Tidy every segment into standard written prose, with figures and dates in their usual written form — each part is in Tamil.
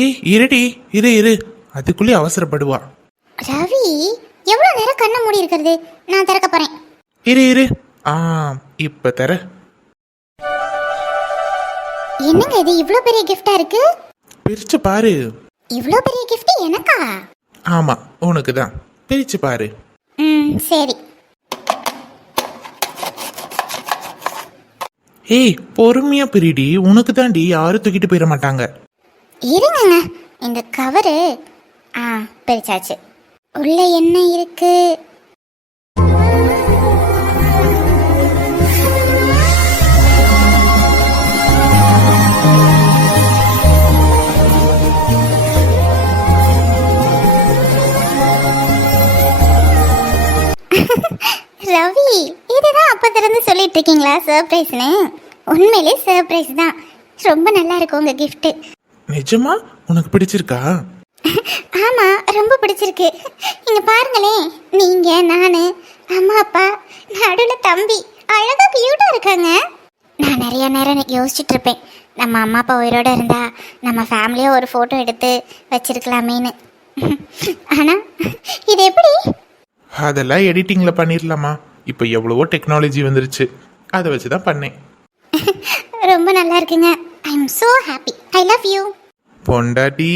ஏய் இருடி, இரு இரு, அதுக்குள்ளே அவசரப்படுவா. ரவி, எவ்வளவு நேரம் கண்ணை மூடி இருக்கிறது? நான் திறக்க போறேன். இரு இரு. ஆ, இப்ப தர. என்னங்க இது இவ்ளோ பெரிய கிஃப்டா இருக்கு? பிரிச்சு பாரு. இவ்ளோ பெரிய கிஃப்ட் எனக்கா? ஆமா, உனக்கு தான். பிரிச்சு பாரு. சரி. ஏய் பொறுமையா பிரிடி, உனக்கு தாண்டி, யாரும் தூக்கிட்டு போயிட மாட்டாங்க. இருங்க, இந்த கவரு. பிரிச்சாச்சு. உள்ள என்ன இருக்கு? ரவி, இதுதான் அப்ப திறந்து சொல்லிட்டு இருக்கீங்களா சர்ப்ரைஸ்னு? உண்மையிலே சர்ப்ரைஸ் தான். ரொம்ப நல்லா இருக்கு உங்க கிஃப்ட். நிஜமா உனக்கு பிடிச்சிருக்கா? ஆமா, ரொம்ப பிடிச்சிருக்கு. இங்க பாருங்களேன், நீங்க, நானு, அம்மா, அப்பா, நடுவுல தம்பி, அழகா கியூட்டா இருக்காங்க. நான் நிறைய நேரம் யோசிச்சுட்டு இருப்பேன், நம்ம அம்மா அப்பா உயிரோட இருந்தா நம்ம ஃபேமிலியா ஒரு போட்டோ எடுத்து வச்சிருக்கலாமேன்னு. ஆனா இது எப்படி? அதெல்லாம் எடிட்டிங்ல பண்ணிடலாமா? இப்போ எவ்வளவோ டெக்னாலஜி வந்துருச்சு, அதை வச்சுதான் பண்ணேன். ரொம்ப நல்லா இருக்குங்க. I am so happy. I love you பொண்டாட்டி.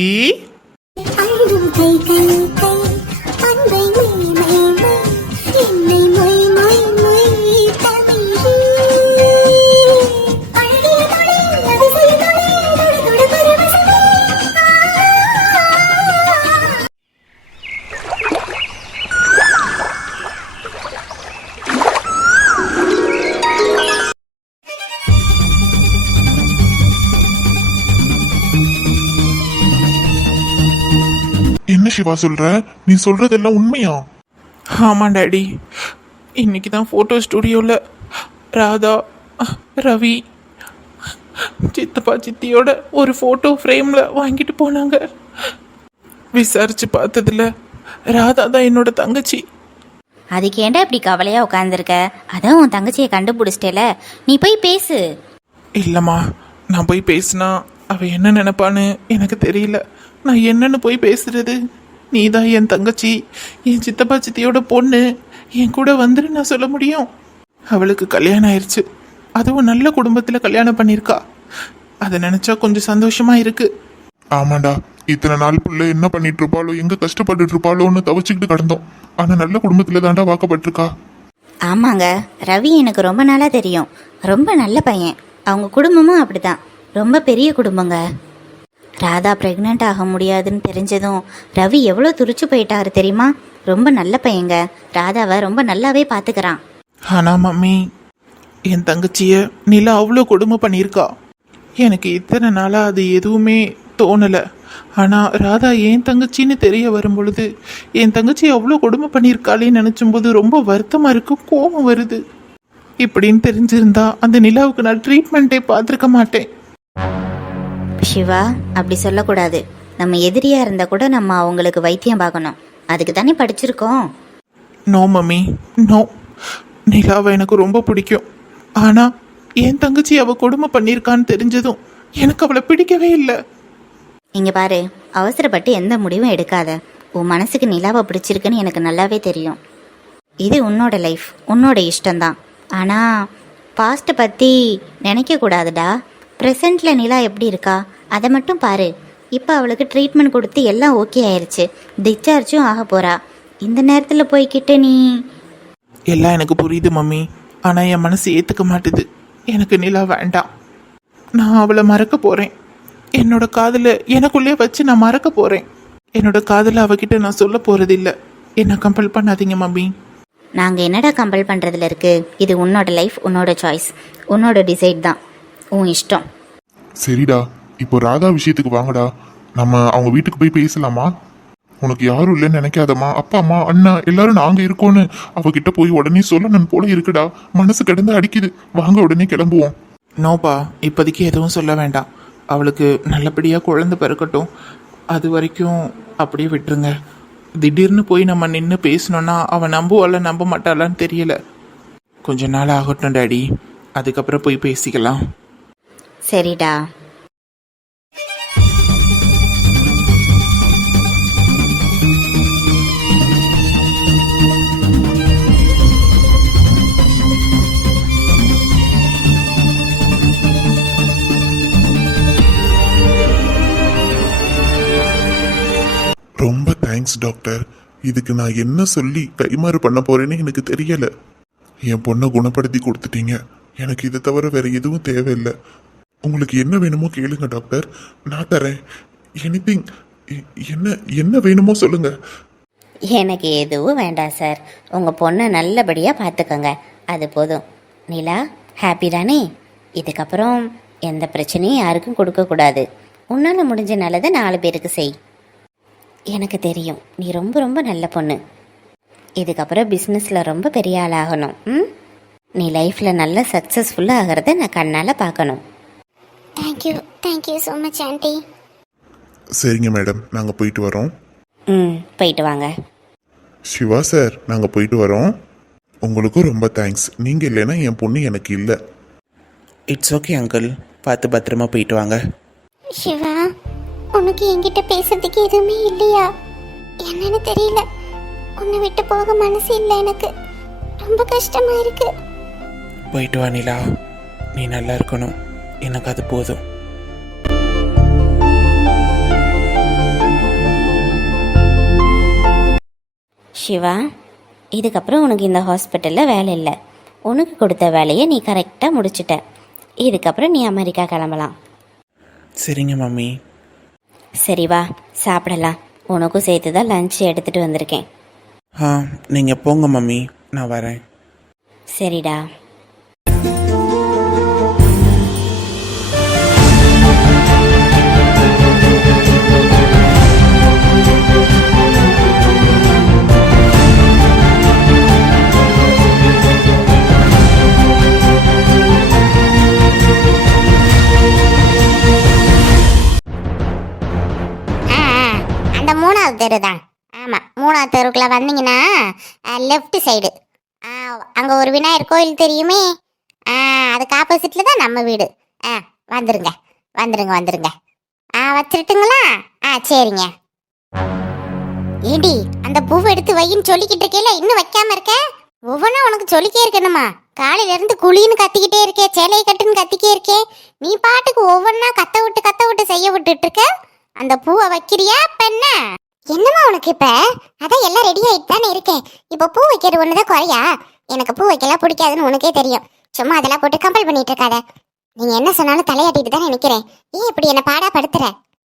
என்ன சிவா சொல்ற? நீ சொல்றதெல்லாம் உண்மையா? ஆமா டாடி, இன்னைக்கு தான் ஃபோட்டோ ஸ்டுடியோவில் ராதா, ரவி, சித்தப்பா சித்தியோட ஒரு ஃபோட்டோ ஃப்ரேமில் வாங்கிட்டு போனாங்க. விசாரிச்சு பார்த்ததுல ராதா தான் என்னோட தங்கச்சி. அதுக்கு ஏன்டா இப்படி கவலையா உட்காந்துருக்க? அதான் உன் தங்கச்சியை கண்டுபிடிச்சிட்டேல, நீ போய் பேசு. இல்லைம்மா, நான் போய் பேசினா அவள் என்ன நினைப்பான்னு எனக்கு தெரியல. நான் என்னன்னு போய் பேசுறது? நீ தான் என் தங்கச்சி, என் சித்தப்பா சித்தியோட பொண்ணு, என் கூட வந்துரு நான் சொல்ல முடியும். அவளுக்கு கல்யாணம் ஆயிடுச்சு, அதுவும் நல்ல குடும்பத்தில் கல்யாணம் பண்ணியிருக்கா. அதை நினச்சா கொஞ்சம் சந்தோஷமா இருக்கு. ஆமாண்டா, இத்தனை நாள் புள்ள என்ன பண்ணிட்டு இருப்பாளோ, எங்க கஷ்டப்பட்டுட்டு இருப்பாளோன்னு தவச்சுக்கிட்டு கிடந்தோம். ஆனா நல்ல குடும்பத்துல தாண்டா வாக்கப்பட்டிருக்கா. ஆமாங்க, ரவி எனக்கு ரொம்ப நாளாக தெரியும். ரொம்ப நல்ல பையன். அவங்க குடும்பமும் அப்படிதான், ரொம்ப பெரிய குடும்பங்க. ராதா ப்ரெக்னென்ட் ஆக முடியாதுன்னு தெரிஞ்சதும் ரவி எவ்வளோ துடிச்சு போயிட்டாரு தெரியுமா? ரொம்ப நல்ல பையங்க. ராதாவை ரொம்ப நல்லாவே பார்த்துக்கிறான். ஆனா மம்மி, என் தங்கச்சிய நிலா அவ்வளோ கொடுமை பண்ணியிருக்கா. எனக்கு இத்தனை நாளாக அது எதுவுமே தோணலை. ஆனால் ராதா என் தங்கச்சின்னு தெரிய வரும் பொழுது, என் தங்கச்சி அவ்வளோ கொடுமை பண்ணியிருக்காளேன்னு நினச்சும் போது ரொம்ப வருத்தமாக இருக்கு, கோபம் வருது. இப்படின்னு தெரிஞ்சிருந்தா அந்த நிலாவுக்கு நான் ட்ரீட்மெண்ட்டே பார்த்துருக்க மாட்டேன். சிவா, அப்படி சொல்லக்கூடாது. நம்ம எதிரியாக இருந்தால் கூட நம்ம அவங்களுக்கு வைத்தியம் பார்க்கணும். அதுக்கு தானே படிச்சிருக்கோம். No mummy, no. நிலாவை எனக்கு ரொம்ப பிடிக்கும். ஆனால் என் தங்கச்சி அவள் கொடுமை பண்ணியிருக்கான்னு தெரிஞ்சதும் எனக்கு அவளை பிடிக்கவே இல்லை. இங்கே பாரு, அவசரப்பட்டு எந்த முடிவும் எடுக்காத. உன் மனசுக்கு நிலாவை பிடிச்சிருக்குன்னு எனக்கு நல்லாவே தெரியும். இது உன்னோட லைஃப், உன்னோட இஷ்டம்தான். ஆனால் பாஸ்ட்டை பற்றி நினைக்கக்கூடாதுடா. ப்ரெசண்டில் நிலா எப்படி இருக்கா அதை மட்டும் பாரு. இப்போ அவளுக்கு ட்ரீட்மெண்ட் கொடுத்து எல்லாம் ஓகே ஆயிடுச்சு, டிஸ்சார்ஜும் ஆக போகிறா. இந்த நேரத்தில் போய்கிட்டு நீ... எல்லாம் எனக்கு புரியுது மம்மி, ஆனால் என் மனசு ஏற்றுக்க மாட்டுது. எனக்கு நிலா வேண்டாம். நான் அவளை மறக்க போகிறேன். என்னோட காதில் எனக்குள்ளே வச்சு நான் மறக்க போகிறேன். என்னோட காதில் அவகிட்ட நான் சொல்ல போகிறதில்ல. என்னை கம்பல் பண்ணாதீங்க மம்மி. நாங்கள் என்னடா கம்பல் பண்ணுறதுல இருக்குது? இது உன்னோட லைஃப், உன்னோட சாய்ஸ், உன்னோட டிசைட் தான், உன் இஷ்டம். சரிடா, இப்போ ராதா விஷயத்துக்கு வாங்கடா. நம்ம அவங்க வீட்டுக்கு போய் பேசலாமா? உனக்கு யாரும் இல்லைன்னு நினைக்காதம்மா. அப்பா அம்மா அண்ணா எல்லாரும் நாங்க இருக்கோன்னு அவகிட்ட போய் உடனே சொல்லணும் போல இருக்குடா. மனசு கிடந்து அடிக்குது. வாங்க உடனே கிளம்புவோம். நோப்பா, இப்போதைக்கு எதுவும் சொல்ல வேண்டாம். அவளுக்கு நல்லபடியாக குழந்தை பிறக்கட்டும், அது வரைக்கும் அப்படியே விட்டுருங்க. திடீர்னு போய் நம்ம நின்று பேசணுன்னா அவன் நம்புவாள நம்ப மாட்டாளான்னு தெரியல. கொஞ்ச நாள் ஆகட்டும் டாடி, அதுக்கப்புறம் போய் பேசிக்கலாம். சரிடா. Thanks doctor. இதுக்கு நான் என்ன சொல்லி கைமாறு பண்ண போறேன்னு எனக்கு தெரியல. என் பொண்ணை குணப்படுத்தி கொடுத்துட்டீங்க. எனக்கு இதை தவிர வேற எதுவும் தேவையில்லை. உங்களுக்கு என்ன வேணுமோ கேளுங்க டாக்டர், நான் தரேன். எனிதிங், என்ன என்ன வேணுமோ சொல்லுங்க. எனக்கு எதுவும் வேண்டாம் சார். உங்கள் பொண்ணை நல்லபடியாக பார்த்துக்கோங்க, அது போதும். நிலா ஹாப்பி தானே? இதுக்கப்புறம் எந்த பிரச்சனையும் யாருக்கும் கொடுக்கக்கூடாது. உன்னால் முடிஞ்ச நல்லதை 4 பேருக்கு செய். எனக்கு தெரியும் நீ ரொம்ப ரொம்ப நல்ல பொண்ணு. இதுக்கப்புறம் பிஸ்னஸில் ரொம்ப பெரிய ஆளாகணும். நீ லைஃப்பில் நல்ல சக்ஸஸ்ஃபுல்லாக ஆகிறத நான் கண்ணால் பார்க்கணும். Thank you so much aunty. சரிங்க மேடம், நாங்கள் போயிட்டு வரோம். போயிட்டு வாங்க. சிவா சார், நாங்கள் போயிட்டு வரோம். உங்களுக்கும் ரொம்ப தேங்க்ஸ். நீங்கள் இல்லைன்னா என் பொண்ணு எனக்கு இல்லை. இட்ஸ் ஓகே அங்கிள், பார்த்து பத்திரமா போயிட்டு வாங்க. சிவா, உனக்கு என்கிட்ட பேசுறதுக்கு எதுவுமே இல்லையா? என்னன்னு தெரியல, உன்னை விட்டு போக மனசு இல்லை எனக்கு. ரொம்ப கஷ்டமா இருக்கு. போயிட்டு வா நிலா, நீ நல்லா இருக்கணும், எனக்கு அது போதும். சிவா, இதுக்கப்புறம் உனக்கு இந்த ஹாஸ்பிட்டலில் வேலை இல்லை. உனக்கு கொடுத்த வேலையை நீ கரெக்டாக முடிச்சிட்ட. இதுக்கப்புறம் நீ அமெரிக்கா கிளம்பலாம். சரிங்க மம்மி. சரி வா சாப்பிடலாம். உனக்கும் சேர்த்து தான் லஞ்ச் எடுத்துகிட்டு வந்திருக்கேன். நீங்கள் போங்க மம்மி, நான் வரேன். சரிடா. அந்த 3வது தெரு தான். ஆமாம், 3வது தெருக்குள்ள வந்தீங்கன்னா லெஃப்ட் சைடு அங்கே ஒரு விநாயகர் கோயில் தெரியுமே, அதுக்கு ஆப்போசிட்டில் தான் நம்ம வீடு. வந்துருங்க வந்துருங்க வந்துருங்க. வச்சிருட்டுங்களா? சரிங்க. ஏடி, அந்த பூவை எடுத்து வையின்னு சொல்லிக்கிட்டு இருக்கேல, இன்னும் வைக்காம இருக்க? ஒவ்வொன்றா உனக்கு சொல்லிக்கே இருக்கணுமா? காலையில இருந்து குழின்னு கத்திக்கிட்டே இருக்கே, சேலையை கட்டுன்னு கத்திக்கே இருக்கே. நீ பாட்டுக்கு ஒவ்வொன்றா கத்த விட்டு செய்ய விட்டுட்டு இருக்க. அந்த பூவை வைக்கிறியா பெண்ண? என்னமா உனக்கு இப்ப? அதான் எல்லாம் ரெடி ஆயிட்டு தானே இருக்கேன். இப்ப பூ வைக்கிறது ஒண்ணுதான் குறையா? எனக்கு பூ வைக்கலாம் பிடிக்காதுன்னு உனக்கே தெரியும். சும்மா அதெல்லாம் போட்டு கம்பல் பண்ணிட்டு இருக்காத. நீங்க என்ன சொன்னாலும் தலையாட்டிட்டு தானே நிக்கிறேன். ஏன் இப்படி என்ன பாடா படுத்துற?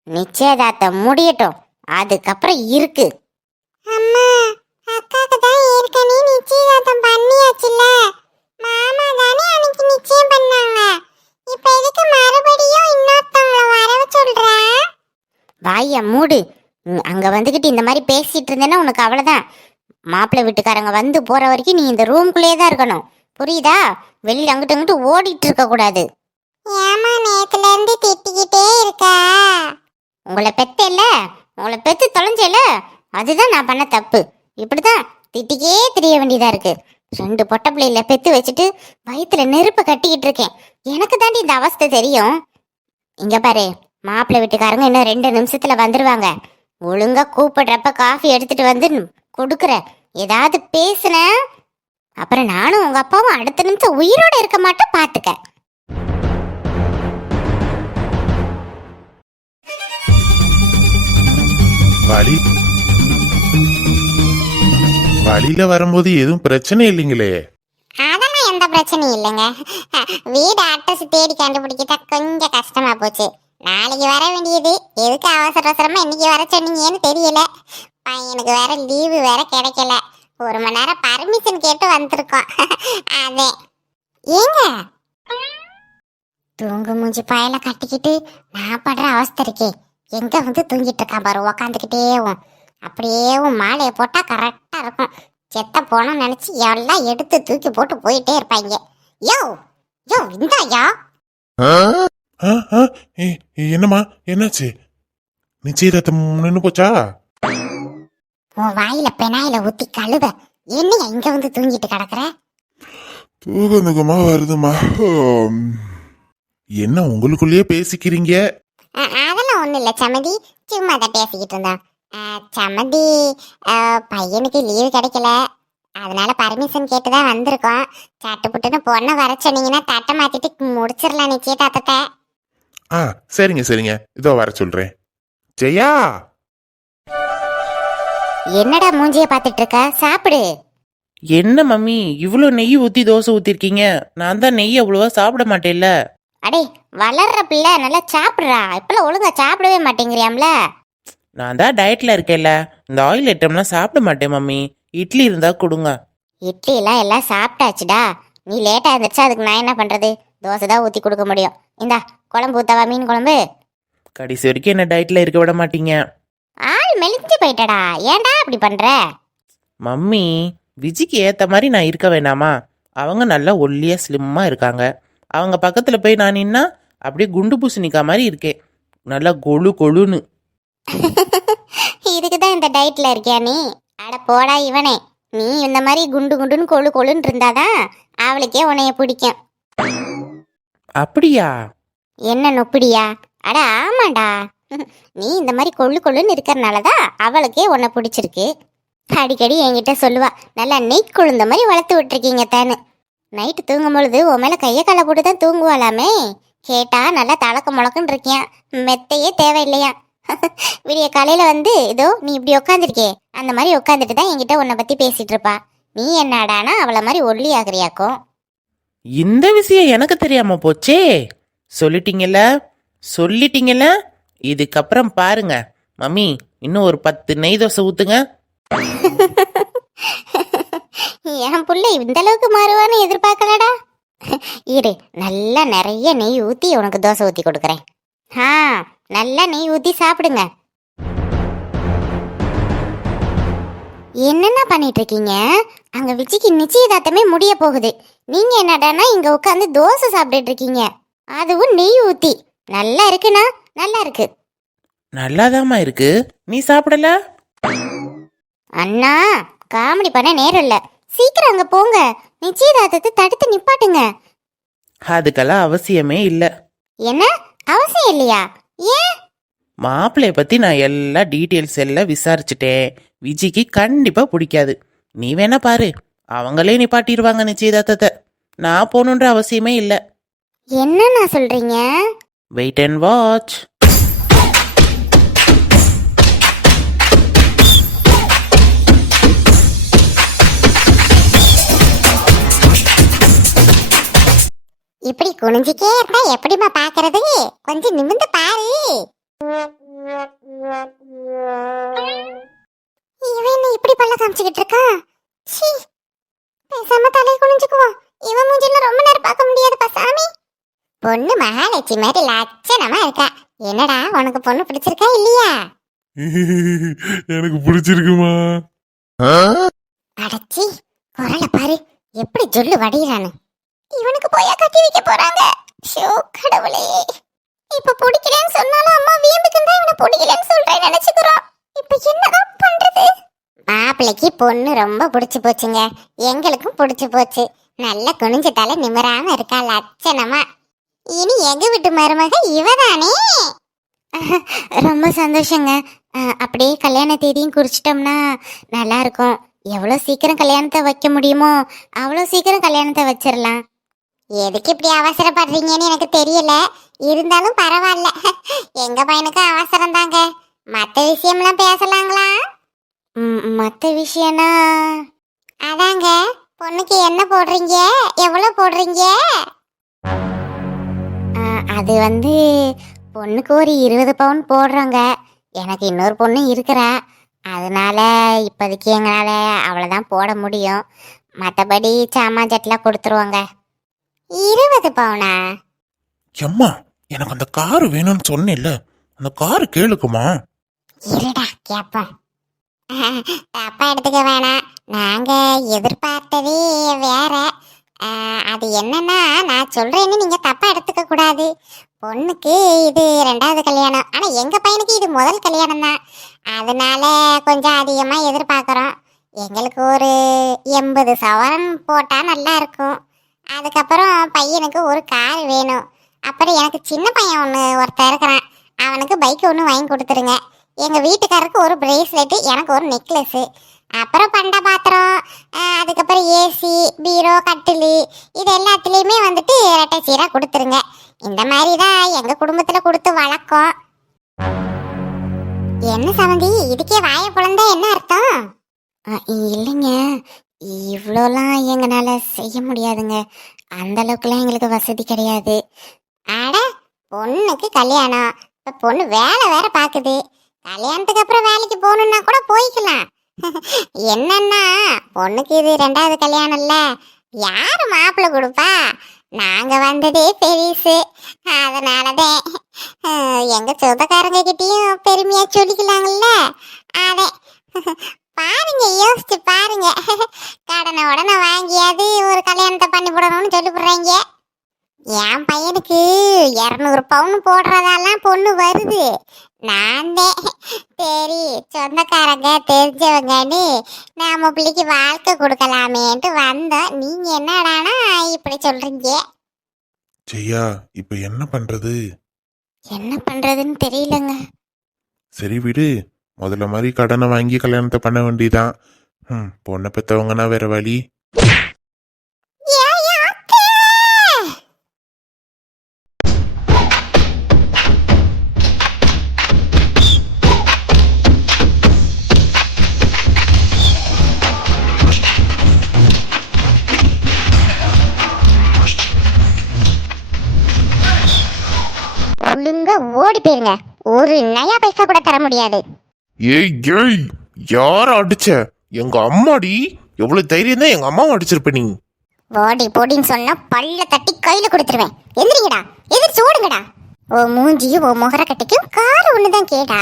நிச்சயதார்த்தம் முடியட்டும், அதுக்கப்புறம் இருக்கு. அம்மா, அக்காக்கு தான் ஏற்கனவே நிச்சயதார்த்தம் பண்ணியாச்சுல. மாமா தானே அன்னைக்கு நிச்சயம் பண்ணாங்க. இப்ப எதுக்கு மறுபடியும் இன்னொருத்தவங்கள வர சொல்ற? வாய மூடு. அங்க வந்துகிட்டு இந்த மாதிரி பேசிட்டு இருந்தேன்னா உனக்கு அவ்வளவுதான். மாப்பிள்ளை வீட்டுக்காரங்க வந்து போற வரைக்கும் நீ இந்த ரூம்குள்ளேயே தான் இருக்கணும், புரியுதா? வெளியில அங்கிட்டு அங்கிட்டு ஓடிட்டு இருக்க கூடாது. ஏமா நேத்துல இருந்து திட்டிக்கிட்டே இருக்கா? உங்களை பெத்தேல, உங்களை பெத்து தொலைஞ்சேல, அதுதான் நான் பண்ண தப்பு. இப்படிதான் திட்டிக்கே தெரிய வேண்டியதா இருக்கு. 2 பொட்டை பிள்ளையில பெத்து வச்சுட்டு வயிற்றுல நெருப்பு கட்டிக்கிட்டு இருக்கேன். எனக்கு தாண்டி இந்த அவஸ்தை தெரியும். இங்க பாரு, மாப்பிள்ளை வீட்டுக்காரங்க இன்னும் 2 நிமிஷத்துல வந்துருவாங்க. ஒழுங்கா கூப்பிடுறப்ப காஃபி எடுத்துட்டு வந்து கொடுக்குற. ஏதாவது பேசுன அப்புறம் நானும் உங்க அப்பாவும் அடுத்த நிமிஷம் உயிரோட இருக்க மாட்டோம், பாத்துக்க. வழியில வரும்போது எதுவும் பிரச்சனை இல்லைங்களே? அதெல்லாம் எந்த பிரச்சனையும் இல்லைங்க. வீடு அட்ரஸ் தேடி கண்டுபிடிக்க கொஞ்சம் கஷ்டமா போச்சு. நாளைக்கு வர வேண்டியது, எதுக்கு அவசர அவசரமா இன்னைக்கு வர சொன்னீங்கன்னு தெரியல. பையனுக்கு வேற லீவு வேற கிடைக்கல. 1 மணி நேரம் பர்மிஷன் கேட்டு வந்திருக்கோம். அதே ஏங்க தூங்கு மூஞ்சி பயல கட்டிக்கிட்டு நான் படுற அவஸ்தை இருக்கே. எங்க வந்து தூங்கிட்டு இருக்கான் பாரு, உக்காந்துக்கிட்டேவும் அப்படியேவும் மாலையை போட்டா கரெக்டா இருக்கும். செத்த போன நினைச்சு எல்லாம் எடுத்து தூக்கி போட்டு போயிட்டே இருப்பாங்க. யோ யோ இந்தாயா. என்னம்மா, என்னாச்சு? நிச்சயதார்த்தம் நின்னு போச்சா? உன் வாயில பெனாயில ஊத்தி கழுவ என்னையா இங்க வந்து தூங்கிட்டு கிடக்குற? தூக்கமா வருதுமா. என்ன உங்களுக்குள்ளேயே பேசிக்கிறீங்க? அதெல்லாம் ஒண்ணும் இல்ல சமதி, சும்மா தான் பேசிக்கிட்டு இருந்தோம். சமதி, பையனுக்கு லீவு கிடைக்கல, அதனால பர்மிஷன் கேட்டுதான் வந்திருக்கோம். சட்டு புட்டுன்னு பொண்ணை வர சொன்னீங்கன்னா தட்டை மாத்திட்டு முடிச்சிடலாம் நிச்சயதார்த்தத்தை. சரிங்க சரிங்க, இதோ வர சொல்றேன். ஜெயா, என்னடா மூஞ்சிய பார்த்துட்டு இருக்க, சாப்பிடு. என்ன மம்மி இவ்வளோ நெய் ஊற்றி தோசை ஊற்றிருக்கீங்க? நான் தான் நெய் அவ்வளோவா சாப்பிட மாட்டேன்ல. அடே வளர்ற பிள்ளை நல்லா சாப்பிடுறா, இப்பெல்லாம் ஒழுங்கா சாப்பிடவே மாட்டேங்கிறியாம்ல. நான் தான் டயட்டில் இருக்கேன்ல, இந்த ஆயில் ஐட்டம்லாம் சாப்பிட மாட்டேன் மம்மி. இட்லி இருந்தால் கொடுங்க. இட்லி எல்லாம் சாப்பிட்டாச்சுடா. நீ லேட்டா இருந்துச்சு, அதுக்கு நான் என்ன பண்றது? தோசை தான் ஊத்தி கொடுக்க முடியும். இந்தா குழம்பு ஊத்தவா, மீன் குழம்பு. கடைசி வரைக்கும் என்ன டயட்டில் இருக்க விட மாட்டீங்க. ஆள் மெலிஞ்சு போயிட்டடா, ஏன்டா அப்படி பண்ற? மம்மி விஜிக்கு ஏற்ற மாதிரி நான் இருக்க வேணாமா? அவங்க நல்லா ஒல்லியாக ஸ்லிம்மாக இருக்காங்க. அவங்க பக்கத்தில் போய் நான் நின்னா அப்படியே குண்டு பூசணிக்கா மாதிரி இருக்கேன், நல்லா கொழு கொழுன்னு. இதுக்குதான் இந்த டயட்ல இருக்கியா நீ? அட போடா இவனே, நீ இந்த மாதிரி குண்டு குண்டுன்னு கொழு கொழுன்னு இருந்தாதான் அவளுக்கே உன்னைய பிடிக்கும். அப்படியா? என்ன நொப்பிடியா? அட ஆமாண்டா, நீ இந்த மாதிரி கொழு கொழுன்னு இருக்கறனாலதான் அவளுக்கே உன்னை பிடிச்சிருக்கு. அடிக்கடி என்கிட்ட சொல்லுவா, நல்லா நெய் கொழுந்த மாதிரி வளர்த்து விட்டுருக்கீங்க தானு. நைட்டு தூங்கும் பொழுது உன் மேல கைய காலை போட்டு தான் தூங்குவாளாமே. கேட்டா நல்லா தலக்க முழக்குன்னு இருக்கியா, மெத்தையே தேவையில்லையா. விடிய காலையில வந்து இதோ நீ இப்படி உட்காந்துருக்கே, அந்த மாதிரி உட்காந்துட்டு தான் என்கிட்ட உன்னை பத்தி பேசிட்டு இருப்பா. நீ என்னடானா அவளை மாதிரி ஒல்லி ஆகுறியாக்கும். இந்த விஷயம் எனக்கு தெரியாம போச்சே. சொல்லிட்டீங்கல்ல. இதுக்கப்புறம் பாருங்க மம்மி, இன்னும் ஒரு 10 நெய் தோசை ஊத்துங்க. என் புள்ள இந்த அளவுக்கு மாறுவான்னு எதிர்பார்க்கலடா. இரு, நல்லா நிறைய நெய் ஊத்தி உனக்கு தோசை ஊத்தி கொடுக்குறேன். நல்லா நெய் ஊத்தி சாப்பிடுங்க. என்னென்ன பண்ணிட்டு இருக்கீங்க? அங்க விஜிக்கு நிச்சயதார்த்தமே முடிய போகுது. நீங்க என்னடானா இங்க உட்காந்து தோசை சாப்பிட்டுட்டு இருக்கீங்க, அதுவும் நெய் ஊத்தி. நல்லா இருக்குண்ணா, நல்லா இருக்கு. நல்லாதாம்மா இருக்கு, நீ சாப்பிடல? அண்ணா காமெடி பண்ண நேரம் இல்ல, சீக்கிரம் அங்க போங்க, நிச்சயதார்த்தத்தை தடுத்து நிப்பாட்டுங்க. அதுக்கெல்லாம் அவசியமே இல்லை. என்ன அவசியம் இல்லையா? ஏன்? மாப்பிள்ளைய பத்தி நான் எல்லா டீட்டெயில்ஸ் எல்லாம் விசாரிச்சுட்டேன். விஜிக்கு கண்டிப்பா பிடிக்காது. நீ வேணா பாரு, அவங்களே நிப்பாட்டிடுவாங்க நிச்சயதார்த்தத்தை. நான் போகணுன்ற அவசியமே இல்லை. என்னண்ணா சொல்றீங்க? Wait and watch. இப்படி குனிஞ்சிக்கே இருந்தா எப்படிமா பாக்குறது? கொஞ்சம் நிமிந்து பாரு. இவன் என்ன இப்படி பல்ல காமிச்சுக்கிட்டு இருக்கான்? சீ, பேசாம தலை குனிஞ்சுக்குவோம். இவன் மூஞ்சில ரொம்ப நேரம் பார்க்க முடியாதுப்பா சாமி. பொண்ணு மகாலட்சுமி மாதிரி லட்சணமா இருக்கா. என்னடா உனக்கு பொண்ணு பிடிச்சிருக்கா இல்லையா? எனக்கு பிடிச்சிருக்குமா? அடச்சி, குரலை பாரு எப்படி சொல்லு வடிகிறானு. இவனுக்கு போயா கட்டி வைக்க போறாங்க. ஷோ கடவுளே, இப்ப பிடிக்கலன்னு சொன்னாலும் அம்மா வீம்புக்கு தான் இவனை பிடிக்கலன்னு சொல்றேன் நினைச்சுக்கிறோம். இப்ப என்னதான் பண்றது? மாப்பிள்ளைக்கு பொண்ணு ரொம்ப பிடிச்சு போச்சுங்க, எங்களுக்கும் பிடிச்சு போச்சு. நல்ல குனிஞ்ச தலை நிமிராம இருக்கா லட்சணமா. இனி எங்க வீட்டு மருமக இவதானே. ரொம்ப சந்தோஷங்க. அப்படியே கல்யாண தேதியும் குறிச்சிட்டோம்னா நல்லா இருக்கும். எவ்வளோ சீக்கிரம் கல்யாணத்தை வைக்க முடியுமோ அவ்வளோ சீக்கிரம் கல்யாணத்தை வச்சிடலாம். எதுக்கு இப்படி அவசரப்படுறீங்கன்னு எனக்கு தெரியல, இருந்தாலும் பரவாயில்ல. எங்க பையனுக்கு அவசரம் தாங்க. மற்ற விஷயம்லாம் பேசலாங்களா? மற்ற விஷயம்னா அதாங்க, பொண்ணுக்கு என்ன போடுறீங்க, எவ்வளோ போடுறீங்க? அது வந்து பொண்ணுக்கு ஒரு 20 பவுன் போடுறோங்க. எனக்கு இன்னொரு பொண்ணு இருக்கிறா, அதனால இப்போதைக்கு எங்களால் அவ்வளோதான் போட முடியும். மற்றபடி சாமான் ஜட்டிலாம் கொடுத்துருவாங்க. 20 பவுனா? எம்மா, எனக்கு அந்த கார் வேணும்னு சொன்னேன்ல, அந்த கார் கேளுக்குமா? இருடா கேப்போம். தப்பா எடுத்துக்க வேணாம், நாங்க எதிர்பார்த்ததே வேற. அது என்னன்னா, நான் சொல்றேன்னு நீங்க தப்பா எடுத்துக்க கூடாது. பொண்ணுக்கு இது 2வது கல்யாணம், ஆனா எங்க பையனுக்கு இது முதல் கல்யாணம் தான். அதனால கொஞ்சம் அதிகமா எதிர்பார்க்குறோம். எங்களுக்கு ஒரு 80 சவரன் போட்டா நல்லா இருக்கும். அதுக்கப்புறம் பையனுக்கு ஒரு கார் வேணும். அப்புறம் எனக்கு சின்ன பையன் ஒருத்தர் இருக்கிறான், அவனுக்கு பைக் ஒன்று வாங்கி கொடுத்துருங்க. எங்கள் வீட்டுக்காரருக்கு ஒரு பிரேஸ்லெட்டு, எனக்கு ஒரு நெக்லஸ்ஸு. அப்புறம் பண்ட பாத்திரம், அதுக்கப்புறம் ஏசி, பீரோ, கட்டில், இது எல்லாத்துலேயுமே வந்துட்டு ரெட்டை சீராக கொடுத்துருங்க. இந்த மாதிரி தான் எங்கள் குடும்பத்தில் கொடுத்து வழக்கம். என்ன சமந்தி இதுக்கே வாய பொழந்தா என்ன அர்த்தம்? இல்லைங்க, இவ்வளோலாம் எங்களால செய்ய முடியாதுங்க. அந்த அளவுக்குலாம் எங்களுக்கு வசதி கிடையாது. அட, பொண்ணுக்கு கல்யாணம், இப்ப பொண்ணு வேலை வேற பாக்குது. கல்யாணத்துக்கு அப்புறம் வேலைக்கு போகணும்னா கூட போய்க்கலாம். என்னன்னா பொண்ணுக்கு இது 2வது கல்யாணம் இல்ல, யாரு மாப்பிள்ளை கொடுப்பா? நாங்க வந்ததே பெருசு, அதனாலதான் எங்க சொந்தக்காரங்க கிட்டயும் பெருமையா சொல்லிக்கலாங்கல்ல. அதே பாருங்க, யோசிச்சு பாருங்க. கடனை உடனே வாங்கியாவது ஒரு கல்யாணத்தை பண்ணி போடணும்னு சொல்லி போடுறாங்க. என் பையனுக்கு 200 பவுன் போடுறதெல்லாம் பொண்ணு வருது. நான் சரி சொந்தக்காரங்க தெரிஞ்சவங்கன்னு நம்ம பிள்ளைக்கு வாழ்க்கை கொடுக்கலாமேன்ட்டு வந்தோம். நீங்க என்னடானா இப்படி சொல்றீங்க? ஜெயா, இப்ப என்ன பண்றது? என்ன பண்றதுன்னு தெரியலங்க. சரி விடு, முதல்ல மாதிரி கடனை வாங்கி கல்யாணத்தை பண்ண வேண்டியதான். பொண்ணை பெற்றவங்கன்னா வேற வழி. ஒழுங்கா ஓடி போயிருங்க, ஒரு நயா பைசா கூட தர முடியாது. ஏய் ஏய், யார அடிச்ச? எங்க அம்மாடி. எவ்வளவு தைரியம் தான் எங்க அம்மாவை அடிச்சிருப்ப நீ. ஓடி போடின்னு சொன்னா பல்ல தட்டி கையில கொடுத்துருவேன். எந்திரிங்கடா, எதிர்த்து ஓடுங்கடா. ஓ மூஞ்சியும் ஓ முகர கட்டிக்கும் கார் ஒண்ணுதான் கேடா.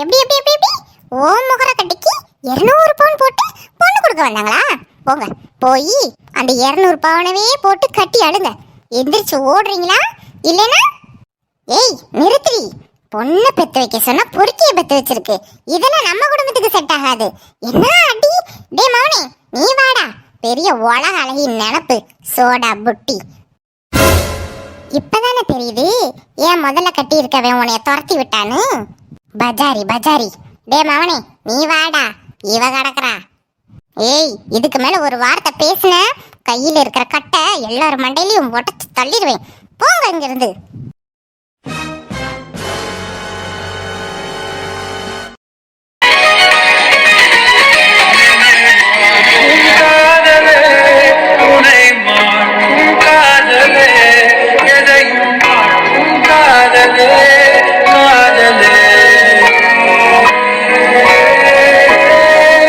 எப்படி எப்படி எப்படி எப்படி ஓ முகர கட்டிக்கு 200 பவுன் போட்டு பொண்ணு கொடுக்க வந்தாங்களா? போங்க, போய் அந்த 200 பவுனவே போட்டு கட்டி அழுங்க. எந்திரிச்சு ஓடுறீங்களா இல்லைன்னா? ஏய் நிறுத்தி, பொண்ணை பெத்து வைக்க சொன்னா பொறுக்கிய பெத்து வச்சிருக்கு. இதெல்லாம் நம்ம குடும்பத்துக்கு செட் ஆகாது. என்ன அடி? டே மௌனே, நீ வாடா. பெரிய உலக அழகின் நினப்பு சோடா புட்டி. இப்பதானே தெரியுது ஏன் முதல்ல கட்டி இருக்கவன் உன்னைய துரத்தி விட்டான்னு. பஜாரி பஜாரி. டே மவனே, நீ வாடா. இவ கிடக்குறா. ஏய், இதுக்கு மேல ஒரு வார்த்தை பேசுன கையில இருக்கிற கட்டை எல்லாரும் மண்டையிலையும் உடச்சு தள்ளிடுவேன். போங்க இங்கிருந்து.